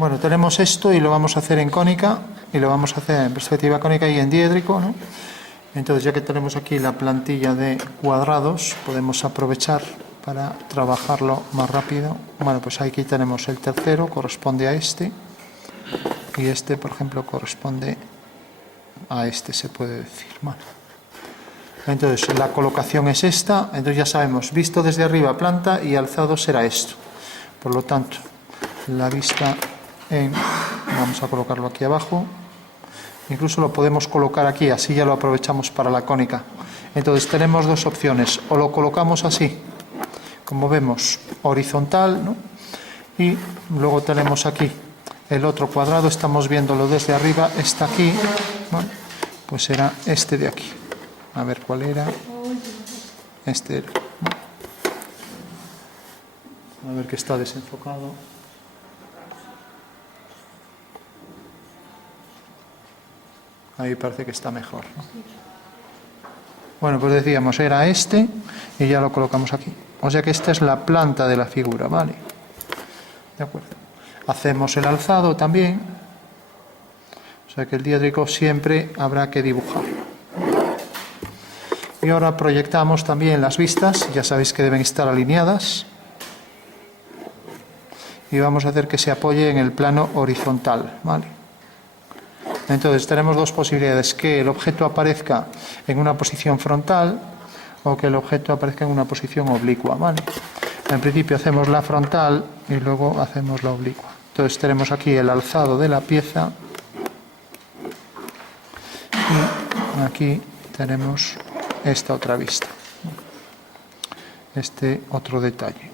Bueno, tenemos esto y lo vamos a hacer en cónica, y lo vamos a hacer en perspectiva cónica y en diédrico, ¿no? Entonces, ya que tenemos aquí la plantilla de cuadrados, podemos aprovechar para trabajarlo más rápido. Bueno, pues aquí tenemos el tercero, corresponde a este, y este, por ejemplo, corresponde a este, se puede decir. Vale. Entonces, la colocación es esta, entonces ya sabemos, visto desde arriba planta y alzado será esto. Por lo tanto, la vista vamos a colocarlo aquí abajo. Incluso lo podemos colocar aquí, así ya lo aprovechamos para la cónica. Entonces tenemos dos opciones, o lo colocamos así, como vemos, horizontal, ¿no? Y luego tenemos aquí el otro cuadrado, estamos viéndolo desde arriba, está aquí, bueno, pues será este de aquí. A ver cuál era. Este era. A ver que está desenfocado. Ahí parece que está mejor, ¿no? Bueno, pues decíamos, era este y ya lo colocamos aquí. O sea que esta es la planta de la figura, ¿vale? De acuerdo. Hacemos el alzado también. O sea que el diédrico siempre habrá que dibujarlo. Y ahora proyectamos también las vistas. Ya sabéis que deben estar alineadas. Y vamos a hacer que se apoye en el plano horizontal, ¿vale? Entonces tenemos dos posibilidades, que el objeto aparezca en una posición frontal o que el objeto aparezca en una posición oblicua, ¿vale? En principio hacemos la frontal y luego hacemos la oblicua. Entonces tenemos aquí el alzado de la pieza y aquí tenemos esta otra vista, este otro detalle.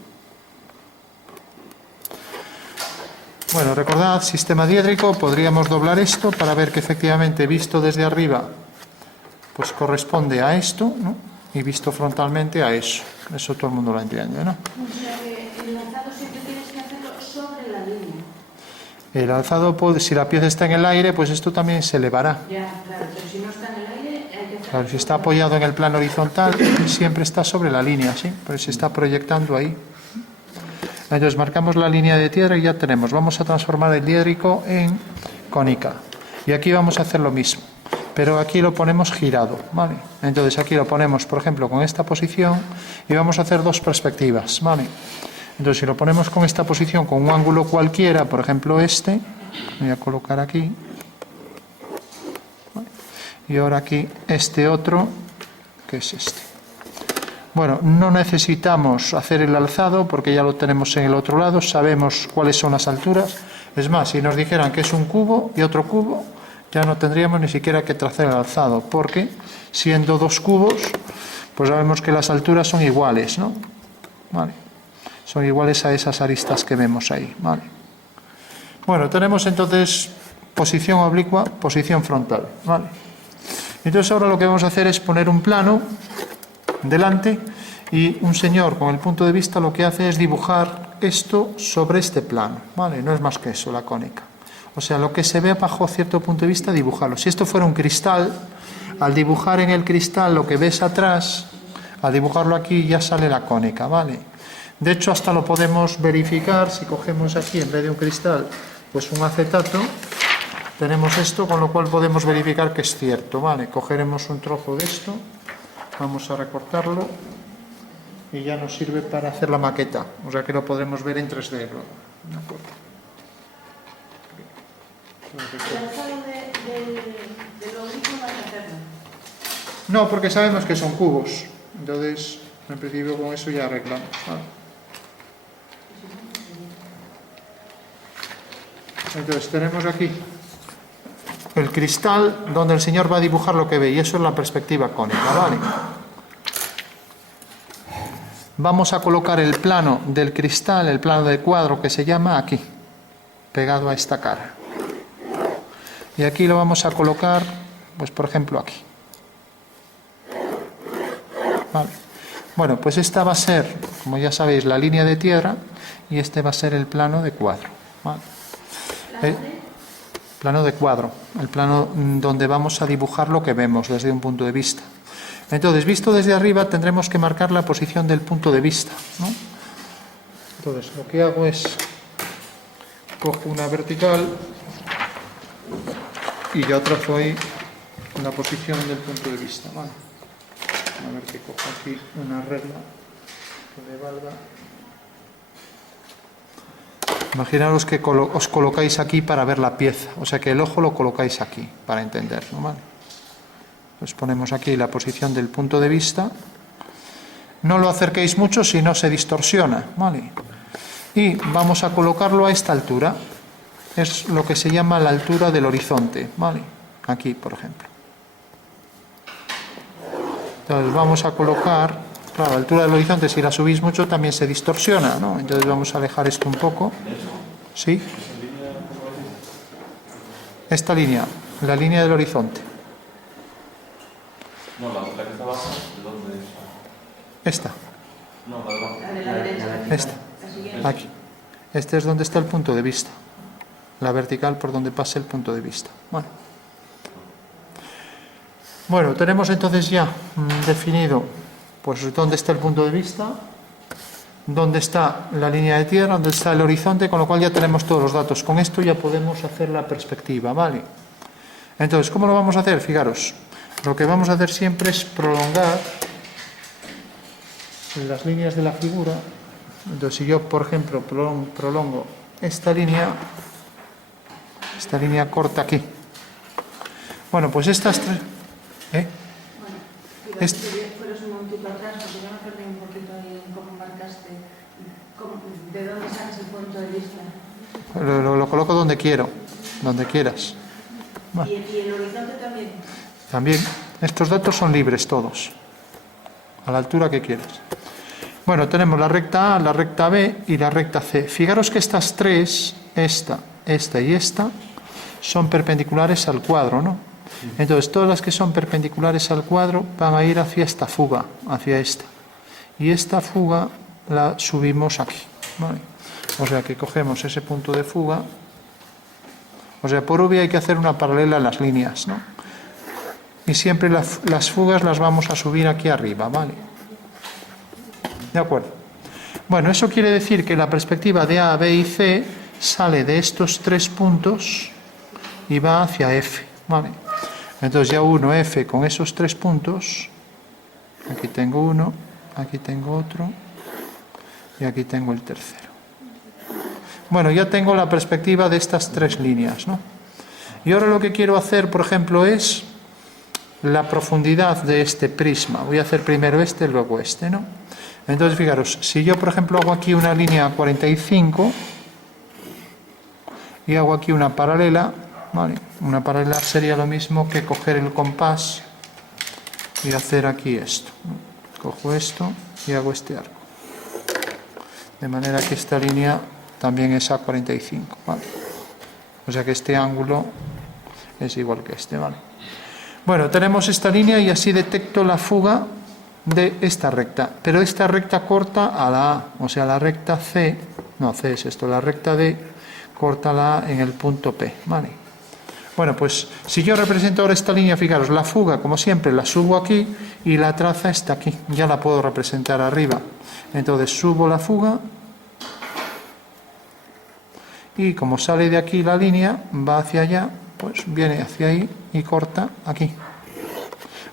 Bueno, recordad, sistema diédrico, podríamos doblar esto para ver que efectivamente visto desde arriba pues corresponde a esto, ¿no? Y visto frontalmente a eso. Eso todo el mundo lo entiende, ¿no? O sea que el alzado siempre tienes que hacerlo sobre la línea. El alzado, si la pieza está en el aire, pues esto también se elevará. Ya, claro, pero si no está en el aire, hay que hacerlo. Claro, si está apoyado en el plano horizontal, siempre está sobre la línea, ¿sí? Pues se está proyectando ahí. Entonces marcamos la línea de tierra y ya tenemos. Vamos a transformar el diédrico en cónica. Y aquí vamos a hacer lo mismo, pero aquí lo ponemos girado, ¿vale? Entonces aquí lo ponemos, por ejemplo, con esta posición y vamos a hacer dos perspectivas, ¿vale? Entonces si lo ponemos con esta posición, con un ángulo cualquiera, por ejemplo este, voy a colocar aquí, ¿vale? Y ahora aquí este otro, que es este. Bueno, no necesitamos hacer el alzado porque ya lo tenemos en el otro lado, sabemos cuáles son las alturas. Es más, si nos dijeran que es un cubo y otro cubo, ya no tendríamos ni siquiera que trazar el alzado, porque siendo dos cubos, pues sabemos que las alturas son iguales, ¿no? Vale. Son iguales a esas aristas que vemos ahí, ¿vale? Bueno, tenemos entonces posición oblicua, posición frontal, ¿vale? Entonces ahora lo que vamos a hacer es poner un plano delante y un señor con el punto de vista lo que hace es dibujar esto sobre este plano, ¿vale? No es más que eso, la cónica. O sea, lo que se ve bajo cierto punto de vista, dibujarlo. Si esto fuera un cristal, al dibujar en el cristal lo que ves atrás, al dibujarlo aquí ya sale la cónica, ¿vale? De hecho, hasta lo podemos verificar si cogemos aquí, en vez de un cristal, pues un acetato. Tenemos esto, con lo cual podemos verificar que es cierto, ¿vale? Cogeremos un trozo de esto. Vamos a recortarlo y ya nos sirve para hacer la maqueta, o sea que lo podremos ver en 3D. ¿De acuerdo? ¿El alzado del oblicua no hay que hacerlo? No, porque sabemos que son cubos, entonces en principio con eso ya arreglamos, ¿vale? Entonces tenemos aquí el cristal donde el señor va a dibujar lo que ve y eso es la perspectiva cónica, ¿vale? Vamos a colocar el plano del cristal, el plano del cuadro que se llama aquí, pegado a esta cara. Y aquí lo vamos a colocar, pues por ejemplo aquí. Vale. Bueno, pues esta va a ser, como ya sabéis, la línea de tierra y este va a ser el plano de cuadro, ¿vale? Plano de cuadro, el plano donde vamos a dibujar lo que vemos desde un punto de vista. Entonces, visto desde arriba, tendremos que marcar la posición del punto de vista, ¿no? Entonces, lo que hago es cojo una vertical y ya trazo ahí la posición del punto de vista, ¿vale? A ver que cojo aquí una regla que me valga. Imaginaros que os colocáis aquí para ver la pieza, o sea que el ojo lo colocáis aquí para entenderlo, ¿vale? Pues ponemos aquí la posición del punto de vista. No lo acerquéis mucho si no se distorsiona, ¿vale? Y vamos a colocarlo a esta altura. Es lo que se llama la altura del horizonte, ¿vale? Aquí, por ejemplo. Entonces vamos a colocar, claro, la altura del horizonte, si la subís mucho también se distorsiona, ¿no? Entonces vamos a alejar esto un poco. ¿Sí? Esta línea, la línea del horizonte. No, la que está abajo, ¿de dónde es? Esta. No, la de abajo. La de la derecha. Esta. La siguiente. Aquí. Este es donde está el punto de vista. La vertical por donde pasa el punto de vista. Bueno, tenemos entonces ya definido pues dónde está el punto de vista, dónde está la línea de tierra, dónde está el horizonte, con lo cual ya tenemos todos los datos. Con esto ya podemos hacer la perspectiva, ¿vale? Entonces, ¿cómo lo vamos a hacer? Fijaros, lo que vamos a hacer siempre es prolongar las líneas de la figura. Entonces, si yo, por ejemplo, prolongo esta línea corta aquí. Bueno, pues estas tres... Bueno, fueros un momentito atrás, porque yo me perdí un poquito ahí en cómo marcaste, de dónde sacas el punto de vista. Lo coloco donde quiero, donde quieras. Bueno. ¿Y el horizonte también? También. Estos datos son libres todos, a la altura que quieras. Bueno, tenemos la recta A, la recta B y la recta C. Fijaros que estas tres, esta y esta, son perpendiculares al cuadro, ¿no? Entonces, todas las que son perpendiculares al cuadro van a ir hacia esta fuga, hacia esta. Y esta fuga la subimos aquí, ¿vale? O sea que cogemos ese punto de fuga. O sea, por obvio hay que hacer una paralela a las líneas, ¿no? Y siempre las fugas las vamos a subir aquí arriba, ¿vale? ¿De acuerdo? Bueno, eso quiere decir que la perspectiva de A, B y C sale de estos tres puntos y va hacia F, ¿vale? Entonces ya uno F con esos tres puntos, aquí tengo uno, aquí tengo otro y aquí tengo el tercero. Bueno, ya tengo la perspectiva de estas tres líneas, ¿no? Y ahora lo que quiero hacer, por ejemplo, es la profundidad de este prisma. Voy a hacer primero este, luego este, ¿no? Entonces, fijaros, si yo, por ejemplo, hago aquí una línea 45 y hago aquí una paralela, ¿vale? Una paralela sería lo mismo que coger el compás y hacer aquí esto, ¿no? Cojo esto y hago este arco. De manera que esta línea también es A45, ¿vale? O sea que este ángulo es igual que este, ¿vale? Bueno, tenemos esta línea y así detecto la fuga de esta recta, pero esta recta corta a la A, o sea, la recta C, no, C es esto, la recta D corta la A en el punto P, ¿vale? Bueno, pues si yo represento ahora esta línea, fijaros, la fuga, como siempre, la subo aquí y la traza está aquí, ya la puedo representar arriba. Entonces subo la fuga y como sale de aquí la línea, va hacia allá, pues viene hacia ahí y corta aquí.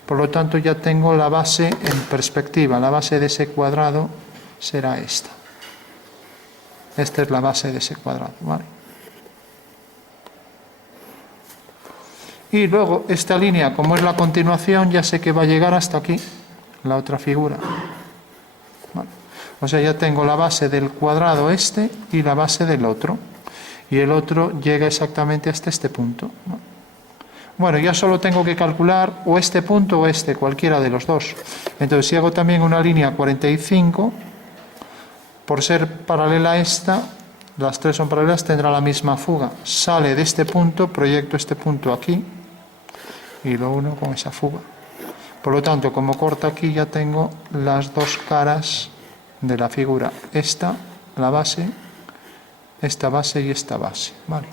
Por lo tanto, ya tengo la base en perspectiva. La base de ese cuadrado será esta. Esta es la base de ese cuadrado, ¿vale? Y luego, esta línea, como es la continuación, ya sé que va a llegar hasta aquí, la otra figura. ¿Vale? O sea, ya tengo la base del cuadrado este y la base del otro. Y el otro llega exactamente hasta este punto, ¿no? Bueno, ya solo tengo que calcular o este punto o este, cualquiera de los dos. Entonces, si hago también una línea 45, por ser paralela a esta, las tres son paralelas, tendrá la misma fuga. Sale de este punto, proyecto este punto aquí y lo uno con esa fuga. Por lo tanto, como corta aquí, ya tengo las dos caras de la figura. Esta, la base, esta base y esta base, ¿vale?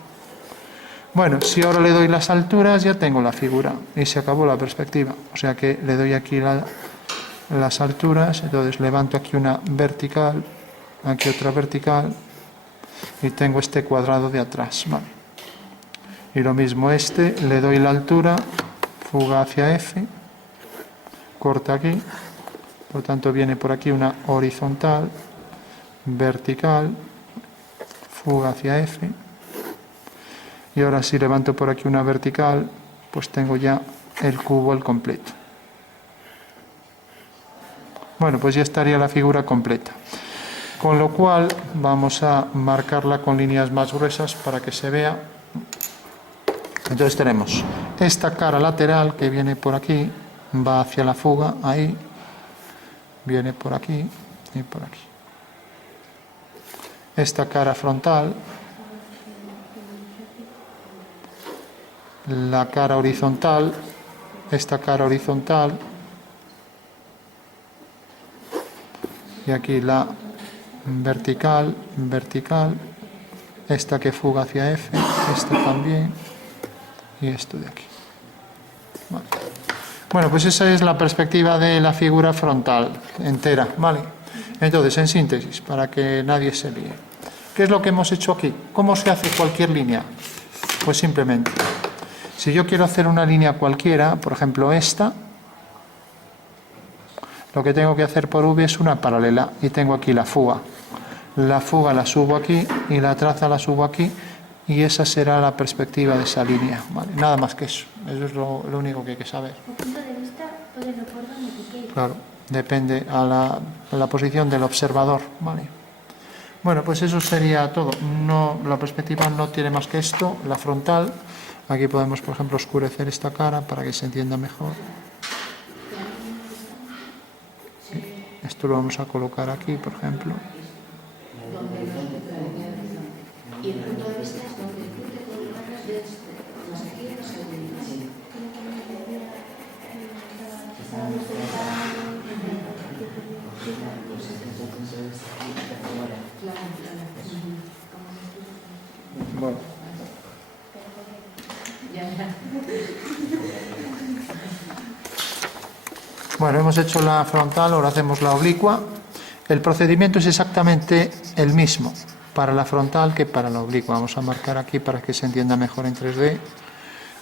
Bueno, si ahora le doy las alturas, ya tengo la figura y se acabó la perspectiva. O sea que le doy aquí las alturas, entonces levanto aquí una vertical, aquí otra vertical y tengo este cuadrado de atrás, ¿vale? Y lo mismo le doy la altura, fuga hacia F, corta aquí, por tanto viene por aquí una horizontal, vertical, fuga hacia F, y ahora si levanto por aquí una vertical, pues tengo ya el cubo al completo. Bueno, pues ya estaría la figura completa. Con lo cual vamos a marcarla con líneas más gruesas para que se vea. Entonces tenemos esta cara lateral que viene por aquí, va hacia la fuga, ahí, viene por aquí y por aquí. Esta cara frontal, la cara horizontal, esta cara horizontal, y aquí la vertical, vertical, esta que fuga hacia F, esta también, y esto de aquí. Vale. Bueno, pues esa es la perspectiva de la figura frontal entera, ¿vale? Entonces, en síntesis, para que nadie se líe. ¿Qué es lo que hemos hecho aquí? ¿Cómo se hace cualquier línea? Pues simplemente, si yo quiero hacer una línea cualquiera, por ejemplo esta, lo que tengo que hacer por V es una paralela, y tengo aquí la fuga. La fuga la subo aquí, y la traza la subo aquí, y esa será la perspectiva de esa línea, ¿vale? Nada más que eso. Eso es lo único que hay que saber. O punto de vista pode no por donde que queira. Claro, depende a la posición del observador, ¿vale? Bueno, pues eso sería todo. No, la perspectiva no tiene más que esto, la frontal. Aquí podemos, por ejemplo, oscurecer esta cara para que se entienda mejor. Esto lo vamos a colocar aquí, por ejemplo. Y el punto de vista es donde tú te colocas de las izquierdas o de derecha. Bueno. Bueno, hemos hecho la frontal, ahora hacemos la oblicua. El procedimiento es exactamente el mismo para la frontal que para la oblicua. Vamos a marcar aquí para que se entienda mejor en 3D.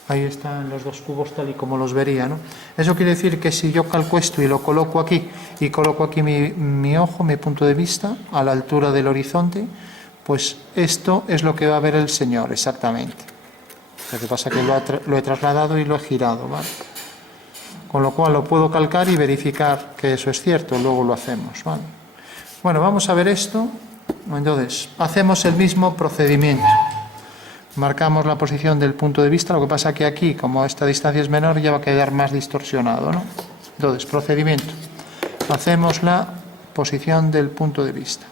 Ahí están los dos cubos tal y como los vería, ¿no? Eso quiere decir que si yo calco esto y lo coloco aquí, y coloco aquí mi ojo, mi punto de vista, a la altura del horizonte, pues esto es lo que va a ver el señor, exactamente. Lo que pasa es que lo he trasladado y lo he girado, ¿vale? Con lo cual lo puedo calcar y verificar que eso es cierto, luego lo hacemos, ¿vale? Bueno, vamos a ver esto. Entonces, hacemos el mismo procedimiento. Marcamos la posición del punto de vista, lo que pasa que aquí, como esta distancia es menor, ya va a quedar más distorsionado, ¿no? Entonces, procedimiento. Hacemos la posición del punto de vista.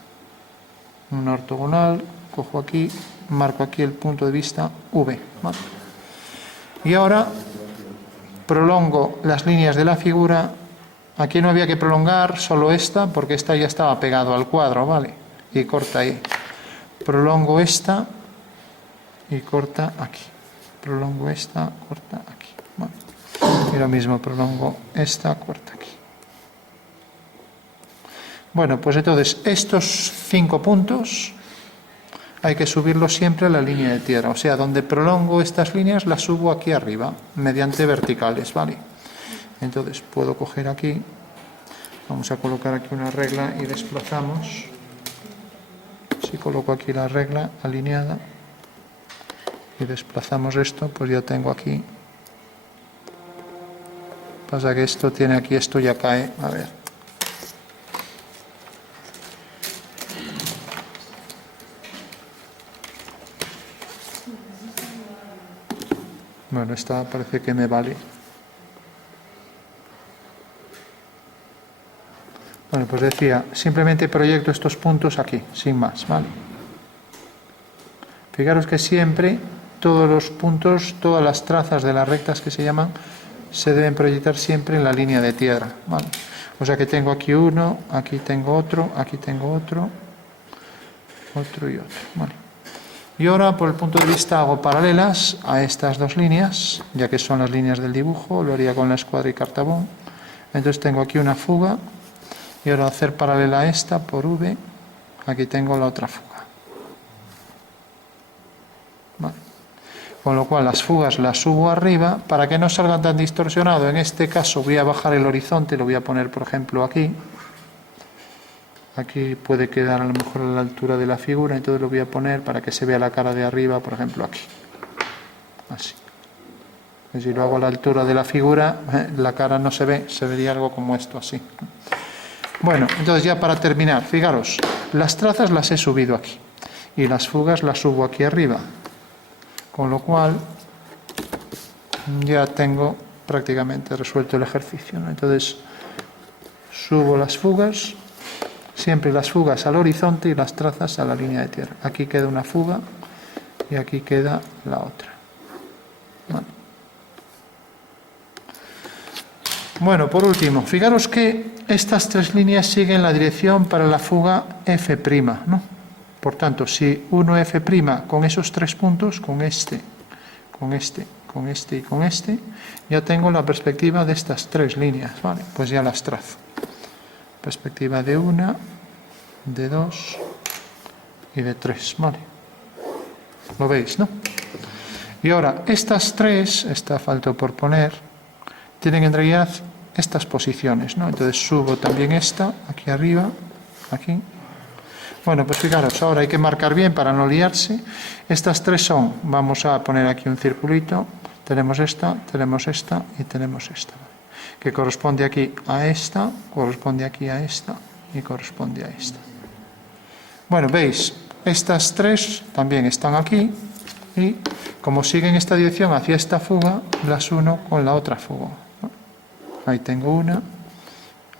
Una ortogonal, cojo aquí, marco aquí el punto de vista V, ¿vale? Y ahora prolongo las líneas de la figura. Aquí no había que prolongar solo esta, porque esta ya estaba pegado al cuadro, ¿vale? Y corta ahí. Prolongo esta y corta aquí. Prolongo esta, corta aquí. Vale. Y lo mismo, prolongo esta, corta aquí. Bueno, pues entonces estos 5 puntos hay que subirlos siempre a la línea de tierra. O sea, donde prolongo estas líneas las subo aquí arriba, mediante verticales, ¿vale? Entonces puedo coger aquí, vamos a colocar aquí una regla y desplazamos. Si coloco aquí la regla alineada y desplazamos esto, pues ya tengo aquí. Pasa que esto tiene aquí, esto ya cae, a ver. Bueno, esta parece que me vale. Bueno, pues decía, simplemente proyecto estos puntos aquí, sin más, ¿vale? Fijaros que siempre todos los puntos, todas las trazas de las rectas que se llaman, se deben proyectar siempre en la línea de tierra, ¿vale? O sea que tengo aquí uno, aquí tengo otro, aquí tengo otro, otro y otro, ¿vale? Y ahora, por el punto de vista, hago paralelas a estas dos líneas, ya que son las líneas del dibujo, lo haría con la escuadra y cartabón. Entonces tengo aquí una fuga, y ahora hacer paralela a esta por V, aquí tengo la otra fuga. con lo cual las fugas las subo arriba para que no salgan tan distorsionados. En este caso voy a bajar el horizonte, lo voy a poner por ejemplo aquí. Aquí puede quedar a lo mejor a la altura de la figura, entonces lo voy a poner para que se vea la cara de arriba, por ejemplo aquí. Así. Y si lo hago a la altura de la figura, la cara no se ve, se vería algo como esto, así. Bueno, entonces ya para terminar, fijaros, las trazas las he subido aquí y las fugas las subo aquí arriba, con lo cual ya tengo prácticamente resuelto el ejercicio, ¿no? Entonces subo las fugas, siempre las fugas al horizonte y las trazas a la línea de tierra. Aquí queda una fuga y aquí queda la otra. Bueno, por último, fijaros que estas tres líneas siguen la dirección para la fuga F', ¿no? Por tanto, si uno F' con esos tres puntos, con este, con este, con este y con este, ya tengo la perspectiva de estas tres líneas, ¿vale? Pues ya las trazo. Perspectiva de una, de dos y de tres, ¿vale? ¿Lo veis, no? Y ahora, estas tres, esta falta por poner, tienen en realidad estas posiciones, ¿no? Entonces subo también esta, aquí arriba, aquí. Bueno, pues fijaros, ahora hay que marcar bien para no liarse. Estas tres son, vamos a poner aquí un circulito, tenemos esta y tenemos esta, ¿vale? Que corresponde aquí a esta, corresponde aquí a esta y corresponde a esta. Bueno, veis, estas tres también están aquí y como siguen esta dirección hacia esta fuga, las uno con la otra fuga, ¿no? Ahí tengo una,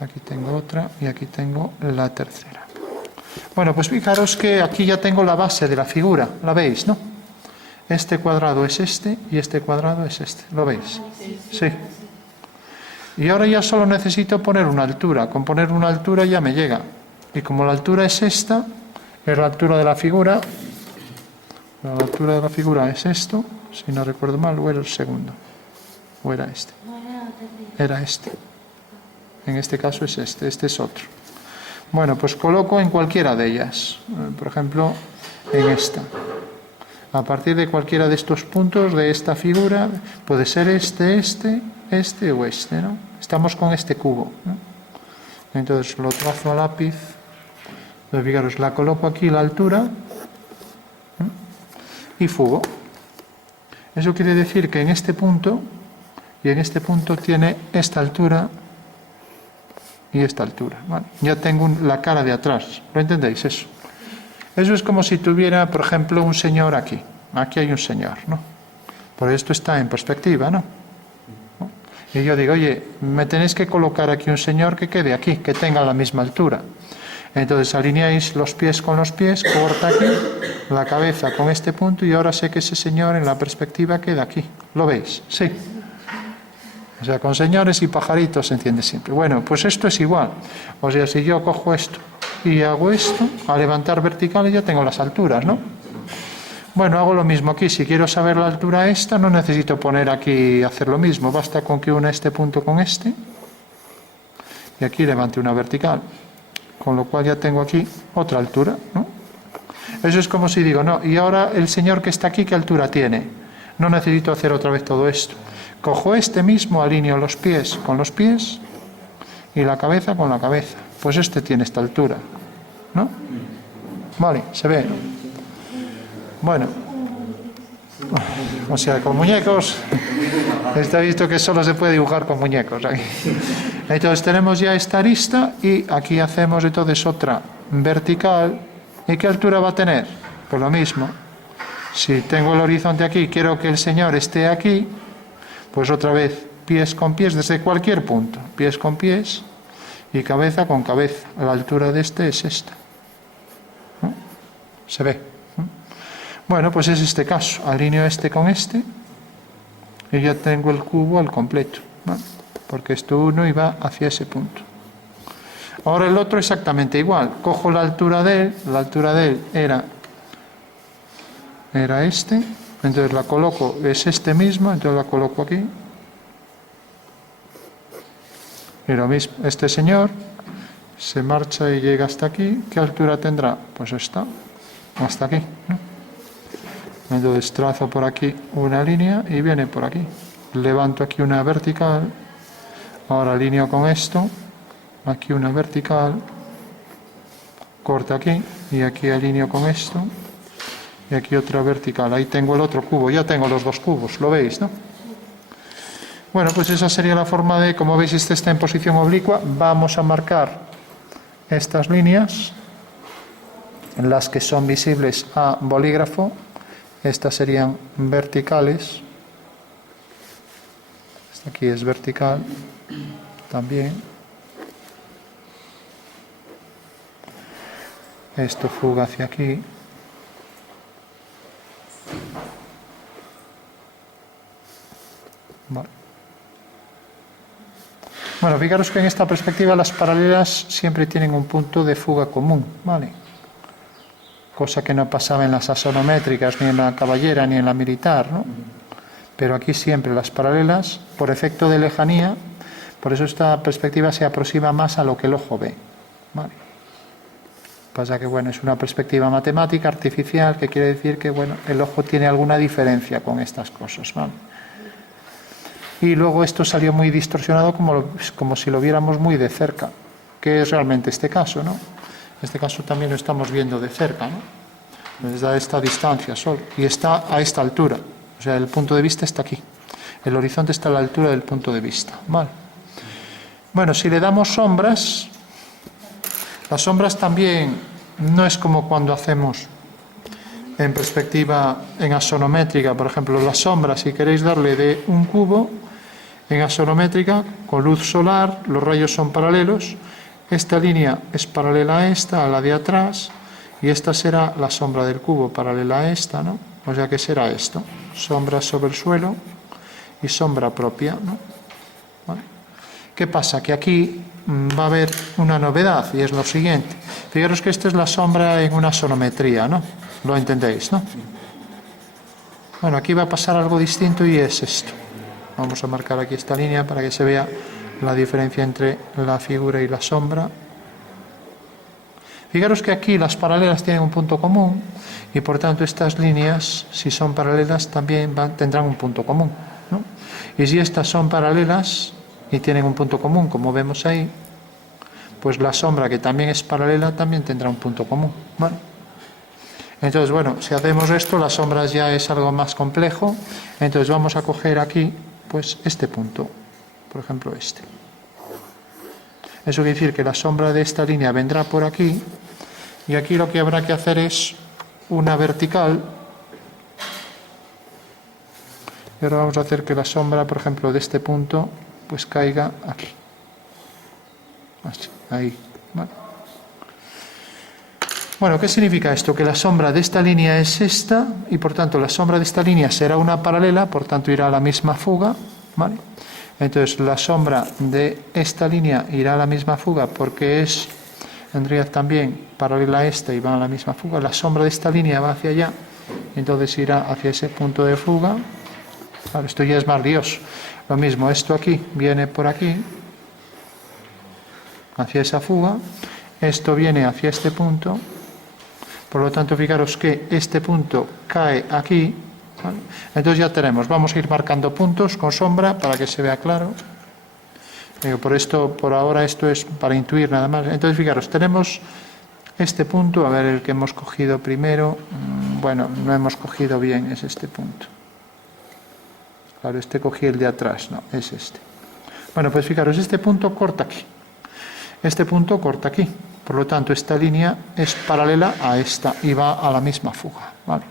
aquí tengo otra y aquí tengo la tercera. Bueno, pues fijaros que aquí ya tengo la base de la figura, ¿la veis, no? Este cuadrado es este y este cuadrado es este, ¿lo veis? Sí. Y ahora ya solo necesito poner una altura, con poner una altura ya me llega. Y como la altura es esta, es la altura de la figura, la altura de la figura es esto, si no recuerdo mal, o era el segundo, o era este. Era este. En este caso es este es otro. Bueno, pues coloco en cualquiera de ellas, por ejemplo, en esta. A partir de cualquiera de estos puntos de esta figura, puede ser este o este, ¿no? Estamos con este cubo, ¿no? Entonces lo trazo a lápiz, fijaros, la coloco aquí la altura, ¿no? Y fugo. Eso quiere decir que en este punto y en este punto tiene esta altura y esta altura, ¿vale? Ya tengo la cara de atrás, ¿lo entendéis eso? Eso es como si tuviera, por ejemplo, un señor aquí. Aquí hay un señor, ¿no? Por esto está en perspectiva, ¿no? Y yo digo, oye, me tenéis que colocar aquí un señor que quede aquí, que tenga la misma altura. Entonces alineáis los pies con los pies, corta aquí, la cabeza con este punto y ahora sé que ese señor en la perspectiva queda aquí. ¿Lo veis? Sí. O sea, con señores y pajaritos se entiende siempre. Bueno, pues esto es igual. O sea, si yo cojo esto y hago esto, a levantar verticales ya tengo las alturas, ¿no? Bueno, hago lo mismo aquí. Si quiero saber la altura esta, no necesito poner aquí, hacer lo mismo. Basta con que una este punto con este y aquí levante una vertical. Con lo cual ya tengo aquí otra altura, ¿no? Eso es como si digo, no, y ahora el señor que está aquí, ¿qué altura tiene? No necesito hacer otra vez todo esto. Cojo este mismo, alineo los pies con los pies y la cabeza con la cabeza. Pues este tiene esta altura, ¿no? Vale, se ve. Bueno, o sea, con muñecos, está visto que solo se puede dibujar con muñecos aquí. Entonces tenemos ya esta arista y aquí hacemos entonces otra vertical. ¿Y qué altura va a tener? Pues lo mismo. Si tengo el horizonte aquí y quiero que el señor esté aquí, pues otra vez pies con pies desde cualquier punto. Pies con pies y cabeza con cabeza. La altura de este es esta, ¿no? ¿Se ve? Bueno, pues es este caso. Alineo este con este y ya tengo el cubo al completo, ¿no? Porque esto uno y va hacia ese punto. Ahora el otro exactamente igual. Cojo la altura de él era este, entonces la coloco, es este mismo, entonces la coloco aquí. Y lo mismo, este señor se marcha y llega hasta aquí. ¿Qué altura tendrá? Pues esta, hasta aquí, ¿no? Entonces trazo por aquí una línea y viene por aquí. Levanto aquí una vertical, ahora alineo con esto, aquí una vertical, corto aquí y aquí alineo con esto y aquí otra vertical. Ahí tengo el otro cubo, ya tengo los dos cubos, ¿lo veis, no? Bueno, pues esa sería la forma de, como veis, este está en posición oblicua. Vamos a marcar estas líneas, las que son visibles a bolígrafo. Estas serían verticales. Esta aquí es vertical también. Esto fuga hacia aquí. Vale. Bueno, fijaros que en esta perspectiva las paralelas siempre tienen un punto de fuga común, ¿vale? Cosa que no pasaba en las asonométricas, ni en la caballera, ni en la militar, ¿no? Pero aquí siempre las paralelas, por efecto de lejanía, por eso esta perspectiva se aproxima más a lo que el ojo ve, ¿vale? Pasa que, bueno, es una perspectiva matemática, artificial, que quiere decir que, bueno, el ojo tiene alguna diferencia con estas cosas, ¿vale? Y luego esto salió muy distorsionado como si lo viéramos muy de cerca, que es realmente este caso, ¿no? En este caso también lo estamos viendo de cerca, ¿no? Desde esta distancia solo. Y está a esta altura. O sea, el punto de vista está aquí. El horizonte está a la altura del punto de vista. Vale. Bueno, si le damos sombras, las sombras también no es como cuando hacemos en perspectiva en asonométrica, por ejemplo, las sombras, si queréis darle de un cubo, en asonométrica, con luz solar, los rayos son paralelos. Esta línea es paralela a esta, a la de atrás, y esta será la sombra del cubo, paralela a esta, ¿no? O sea que será esto, sombra sobre el suelo y sombra propia, ¿no? ¿Vale? ¿Qué pasa? Que aquí va a haber una novedad, y es lo siguiente. Fijaros que esta es la sombra en una sonometría, ¿no? Lo entendéis, ¿no? Bueno, aquí va a pasar algo distinto y es esto. Vamos a marcar aquí esta línea para que se vea la diferencia entre la figura y la sombra. Fijaros que aquí las paralelas tienen un punto común y por tanto estas líneas, si son paralelas, también tendrán un punto común, ¿no? Y si estas son paralelas y tienen un punto común, como vemos ahí, pues la sombra, que también es paralela, también tendrá un punto común, ¿vale? Entonces, bueno, si hacemos esto, las sombras ya es algo más complejo. Entonces vamos a coger aquí, pues este punto, por ejemplo este. Eso quiere decir que la sombra de esta línea vendrá por aquí, y aquí lo que habrá que hacer es una vertical. Y ahora vamos a hacer que la sombra, por ejemplo, de este punto, pues caiga aquí. Así, ahí, ¿vale? Bueno, ¿qué significa esto? Que la sombra de esta línea es esta, y por tanto la sombra de esta línea será una paralela, por tanto irá a la misma fuga, ¿vale? Entonces la sombra de esta línea irá a la misma fuga porque es, en realidad, también paralela a esta y va a la misma fuga. La sombra de esta línea va hacia allá, entonces irá hacia ese punto de fuga. Claro, esto ya es más lioso. Lo mismo, esto aquí viene por aquí, hacia esa fuga, esto viene hacia este punto. Por lo tanto, fijaros que este punto cae aquí, ¿vale? Entonces ya tenemos, vamos a ir marcando puntos con sombra para que se vea claro. Por ahora esto es para intuir nada más. Entonces, fijaros, tenemos este punto, a ver el que hemos cogido primero. Bueno, no hemos cogido bien, es este punto. Claro, este cogí el de atrás, no, es este. Bueno, pues fijaros, este punto corta aquí. Este punto corta aquí. Por lo tanto, esta línea es paralela a esta y va a la misma fuga, ¿vale?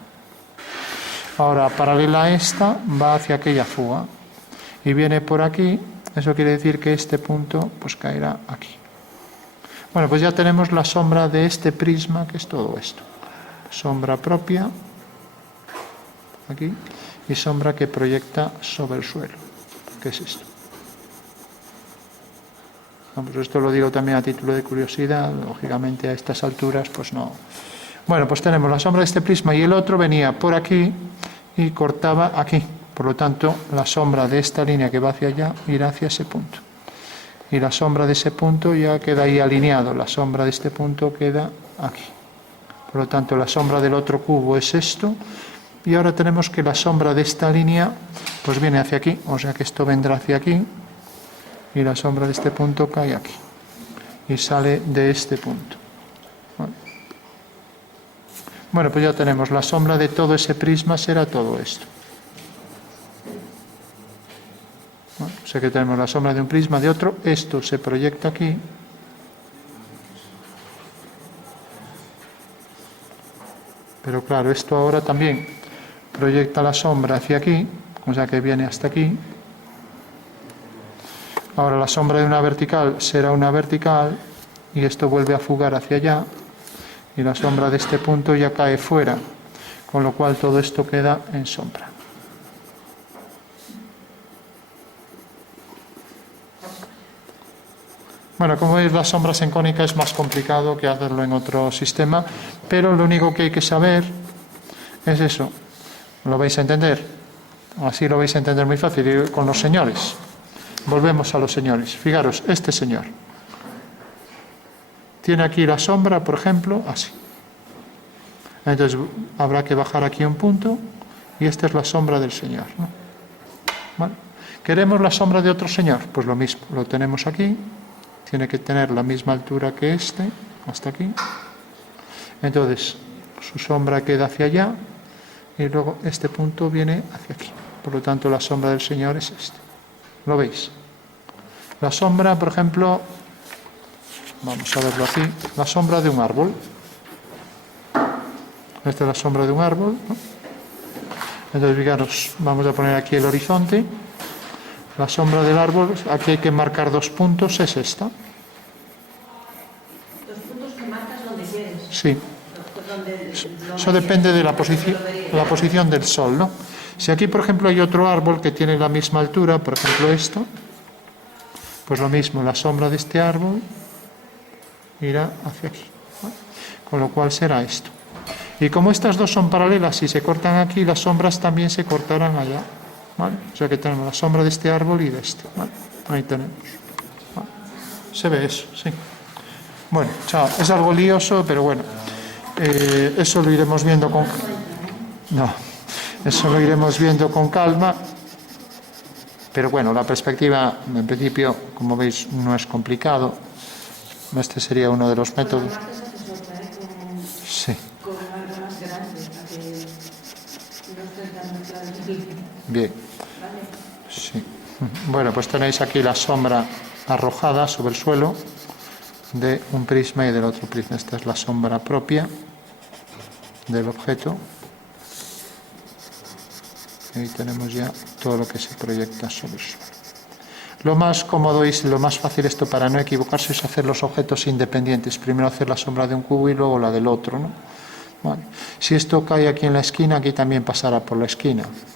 Ahora, paralela a esta, va hacia aquella fuga y viene por aquí. Eso quiere decir que este punto pues caerá aquí. Bueno, pues ya tenemos la sombra de este prisma, que es todo esto. Sombra propia, aquí, y sombra que proyecta sobre el suelo, que es esto. Pues esto lo digo también a título de curiosidad, lógicamente a estas alturas pues no. Bueno, pues tenemos la sombra de este prisma y el otro venía por aquí y cortaba aquí. Por lo tanto, la sombra de esta línea que va hacia allá irá hacia ese punto. Y la sombra de ese punto ya queda ahí alineado, la sombra de este punto queda aquí. Por lo tanto, la sombra del otro cubo es esto Y ahora tenemos que la sombra de esta línea pues viene hacia aquí, o sea que esto vendrá hacia aquí y la sombra de este punto cae aquí y sale de este punto. Vale. Bueno, pues ya tenemos la sombra de todo ese prisma será todo esto. Bueno, o sea que tenemos la sombra de un prisma de otro, esto se proyecta aquí. Pero claro, esto ahora también proyecta la sombra hacia aquí, o sea que viene hasta aquí. Ahora la sombra de una vertical será una vertical y esto vuelve a fugar hacia allá y la sombra de este punto ya cae fuera, con lo cual todo esto queda en sombra. Bueno, como veis, las sombras en cónica es más complicado que hacerlo en otro sistema, pero lo único que hay que saber es eso. ¿Lo vais a entender? Así lo vais a entender muy fácil. Y con los señores. Volvemos a los señores. Fijaros, este señor tiene aquí la sombra, por ejemplo, así. Entonces habrá que bajar aquí un punto y esta es la sombra del señor, ¿no? ¿Vale? ¿Queremos la sombra de otro señor? Pues lo mismo, lo tenemos aquí. Tiene que tener la misma altura que este, hasta aquí. Entonces, su sombra queda hacia allá y luego este punto viene hacia aquí. Por lo tanto, la sombra del Señor es este. ¿Lo veis? La sombra, por ejemplo, vamos a verlo aquí, la sombra de un árbol. Esta es la sombra de un árbol, ¿no? Entonces, fijaros, vamos a poner aquí el horizonte. La sombra del árbol, aquí hay que marcar 2 puntos, es esta. 2 puntos que marcas donde quieres. Sí. Eso depende de la posición del sol, ¿no? Si aquí, por ejemplo, hay otro árbol que tiene la misma altura, por ejemplo esto, pues lo mismo, la sombra de este árbol irá hacia aquí, ¿no? Con lo cual será esto. Y como estas dos son paralelas y se cortan aquí, las sombras también se cortarán allá. ¿Vale? O sea que tenemos la sombra de este árbol y de este. ¿Vale? Ahí tenemos. ¿Vale? Se ve eso, sí. Bueno, chao. Es algo lioso, pero bueno. Eso lo iremos viendo con... No, eso lo iremos viendo con calma. Pero bueno, la perspectiva, en principio, como veis, no es complicado. Este sería uno de los métodos. Sí. Bien. Sí. Bueno, pues tenéis aquí la sombra arrojada sobre el suelo de un prisma y del otro prisma. Esta es la sombra propia del objeto. Y ahí tenemos ya todo lo que se proyecta sobre el suelo. Lo más cómodo y lo más fácil esto para no equivocarse es hacer los objetos independientes. Primero hacer la sombra de un cubo y luego la del otro, ¿no? Vale. Si esto cae aquí en la esquina, aquí también pasará por la esquina, ¿no?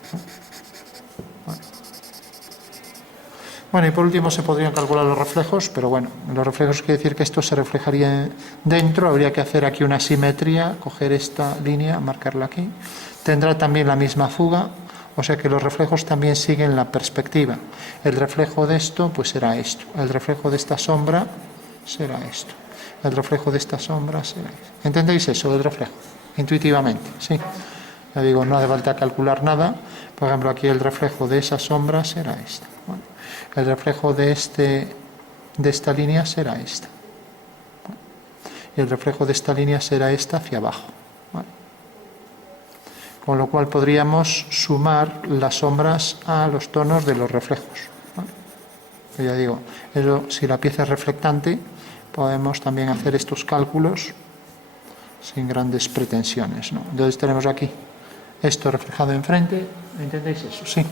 Bueno, y por último se podrían calcular los reflejos, pero bueno, los reflejos quiere decir que esto se reflejaría dentro, habría que hacer aquí una simetría, coger esta línea, marcarla aquí. Tendrá también la misma fuga, o sea que los reflejos también siguen la perspectiva. El reflejo de esto, pues será esto. El reflejo de esta sombra será esto. El reflejo de esta sombra será esto. ¿Entendéis eso del reflejo? Intuitivamente, ¿sí? Ya digo, no hace falta calcular nada. Por ejemplo, aquí el reflejo de esa sombra será esta. Bueno, el reflejo de esta línea será esta. Y el reflejo de esta línea será esta hacia abajo. ¿Vale? Con lo cual podríamos sumar las sombras a los tonos de los reflejos. ¿Vale? Ya digo, eso, si la pieza es reflectante, podemos también hacer estos cálculos sin grandes pretensiones, ¿no? Entonces tenemos aquí esto reflejado enfrente. ¿Entendéis eso? Sí.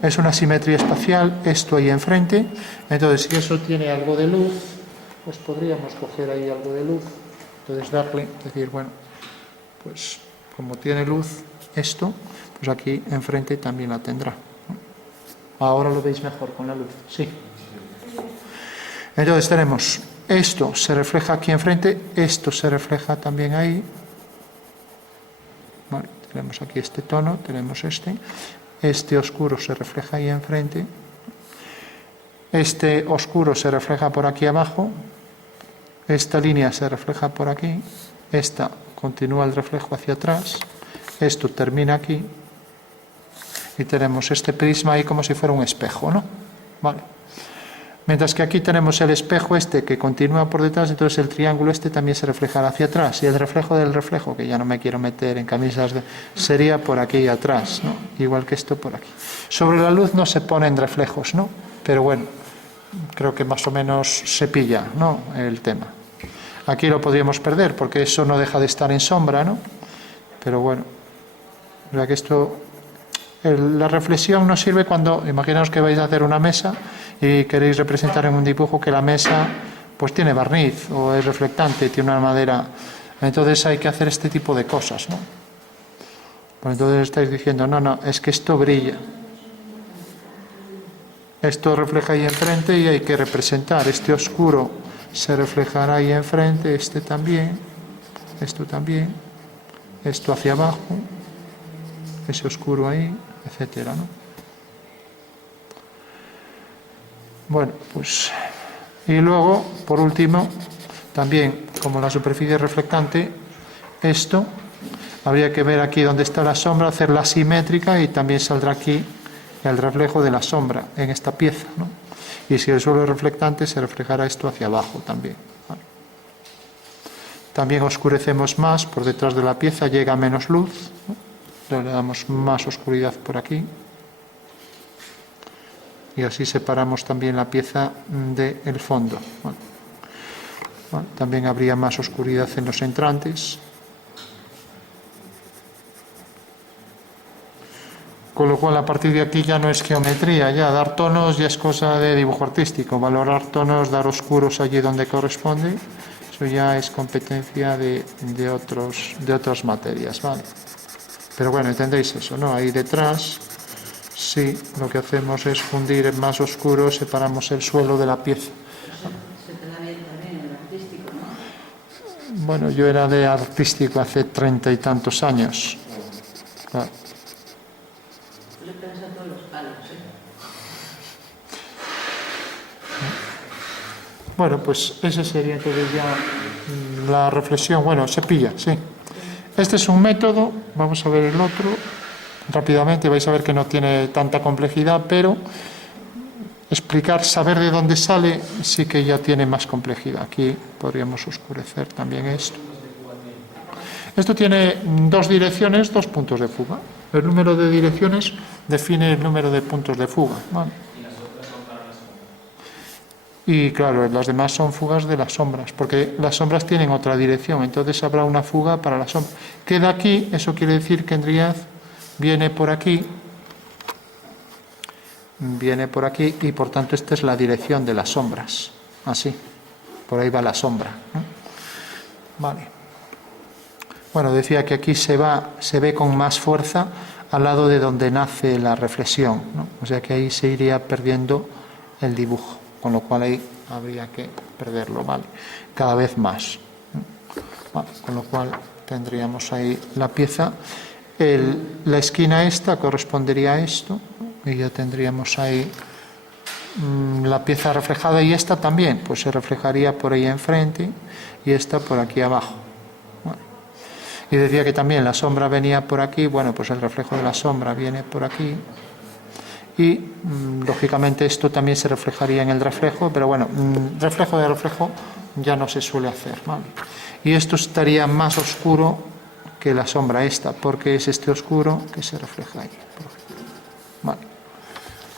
Es una simetría espacial, esto ahí enfrente. Entonces, si eso tiene algo de luz, pues podríamos coger ahí algo de luz. Entonces darle, decir, bueno, pues como tiene luz esto, pues aquí enfrente también la tendrá. Ahora lo veis mejor con la luz. Sí. Entonces tenemos esto se refleja aquí enfrente, esto se refleja también ahí. Vale, tenemos aquí este tono, tenemos este oscuro se refleja ahí enfrente, este oscuro se refleja por aquí abajo, esta línea se refleja por aquí, esta continúa el reflejo hacia atrás, esto termina aquí y tenemos este prisma ahí como si fuera un espejo, ¿no? Vale. Mientras que aquí tenemos el espejo este que continúa por detrás, entonces el triángulo este también se reflejará hacia atrás, y el reflejo del reflejo, que ya no me quiero meter en camisas, sería por aquí atrás, ¿no? Igual que esto por aquí. Sobre la luz no se ponen reflejos, ¿no? Pero bueno, creo que más o menos se pilla, ¿no?, el tema. Aquí lo podríamos perder porque eso no deja de estar en sombra, ¿no? Pero bueno, ya que esto, la reflexión nos sirve cuando, imaginaos que vais a hacer una mesa y queréis representar en un dibujo que la mesa pues tiene barniz o es reflectante, tiene una madera, entonces hay que hacer este tipo de cosas, ¿no? Pues entonces estáis diciendo, no, es que esto brilla, esto refleja ahí enfrente y hay que representar, este oscuro se reflejará ahí enfrente, este también, esto también, esto hacia abajo, ese oscuro ahí, etcétera, ¿no? Bueno, pues, y luego, por último, también, como la superficie reflectante, esto, habría que ver aquí donde está la sombra, hacerla simétrica y también saldrá aquí el reflejo de la sombra en esta pieza, ¿no? Y si el suelo es reflectante, se reflejará esto hacia abajo también, ¿vale? También oscurecemos más, por detrás de la pieza llega menos luz, ¿no? Le damos más oscuridad por aquí. Y así separamos también la pieza del fondo. Bueno, también habría más oscuridad en los entrantes. Con lo cual, a partir de aquí ya no es geometría, ya dar tonos ya es cosa de dibujo artístico. Valorar tonos, dar oscuros allí donde corresponde, eso ya es competencia de otras materias, ¿vale? Pero bueno, entendéis eso, ¿no? Ahí detrás, sí, lo que hacemos es fundir en más oscuro, separamos el suelo de la pieza. Se te da bien también el artístico, ¿no? Bueno, yo era de artístico hace 30 y tantos años. Claro. Yo pienso en todos los palos, ¿eh? Bueno, pues ese sería entonces ya la reflexión. Bueno, se pilla, sí. Este es un método, vamos a ver el otro. Rápidamente vais a ver que no tiene tanta complejidad, pero explicar, saber de dónde sale, sí que ya tiene más complejidad. Aquí podríamos oscurecer también esto. Esto tiene dos direcciones, dos puntos de fuga. El número de direcciones define el número de puntos de fuga, ¿vale? Y claro, las demás son fugas de las sombras, porque las sombras tienen otra dirección, entonces habrá una fuga para la sombra. Queda aquí, eso quiere decir que en Riad viene por aquí y por tanto esta es la dirección de las sombras, así, por ahí va la sombra, ¿no? Vale. Bueno, decía que aquí se ve con más fuerza al lado de donde nace la reflexión, ¿no? O sea que ahí se iría perdiendo el dibujo, con lo cual ahí habría que perderlo, ¿vale? Cada vez más, ¿no? Vale, con lo cual tendríamos ahí la pieza. La esquina esta correspondería a esto, y ya tendríamos ahí la pieza reflejada, y esta también, pues se reflejaría por ahí enfrente y esta por aquí abajo. Bueno. Y decía que también la sombra venía por aquí, bueno, pues el reflejo de la sombra viene por aquí y lógicamente esto también se reflejaría en el reflejo, pero bueno, reflejo de reflejo ya no se suele hacer, ¿vale? Y esto estaría más oscuro que la sombra esta, porque es este oscuro que se refleja ahí. Vale.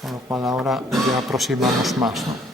Con lo cual ahora ya aproximamos más, ¿no?